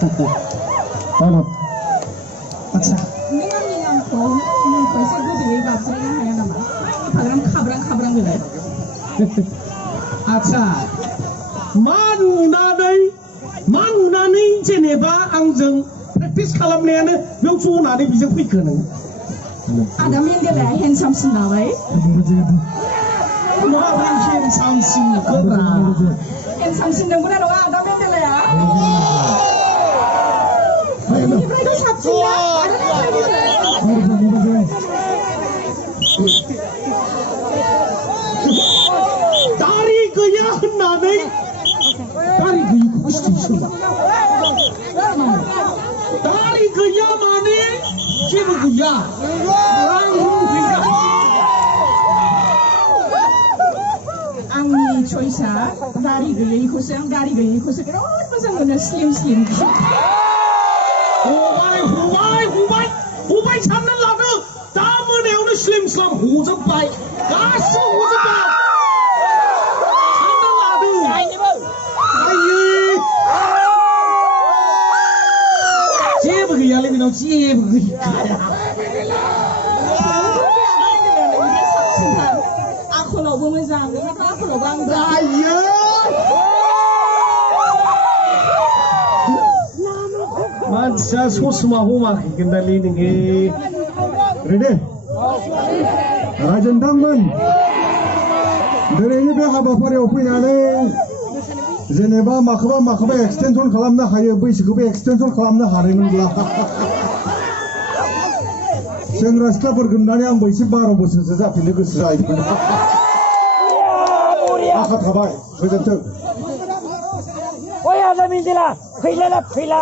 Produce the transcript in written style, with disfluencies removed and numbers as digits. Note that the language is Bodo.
Halo. Acha. Acha. Manunani जेनेबा आंजों प्रेक्टिस खालामनायानो बेयाव ज'नानै बिजों फैखो नों Ada mendeleh handsome nabai. माबोरै हेन्डसामसिन नुखोब्रा Handsome nunggu nang ada mendeleh ya. Ibrahim itu sabtu ya. Dari gaya होननानै dari gaya pasti sudah dari gaya mana जेबो गैया आंनि choice-आ दारि गैयैखौसो आं दारि गैयैखौसो बिराद मोजां मोनो स्लिम हबाय सानना लादो दा मोनायावनो स्लिम स्लाम हजोबबाय गासिबो हजोबबाय सानना लादो जेबो गैयालै बेनाव जेबो गैया आखलावबो मोजां आखलावबो आं जायो मानसिया ससमा हमाखै खिन्थालै नोङो रेडि रायजोनथांमोन दिनैनि बे हाबाफारियाव फैनानै जेनेबा माखौबा एक्सटेनसन खालामनो हायो बैसोखौबो एक्सटेनसन खालामनो हानायमोनब्ला सेंग्रा सिख्लाफोरखौ नुनानै आंबो एसे 12 बोसोरसो जाफिननो गोसो जायोमोन आखा थाबाय गोजोन्थों ओइ आजा मिन्दिला फैला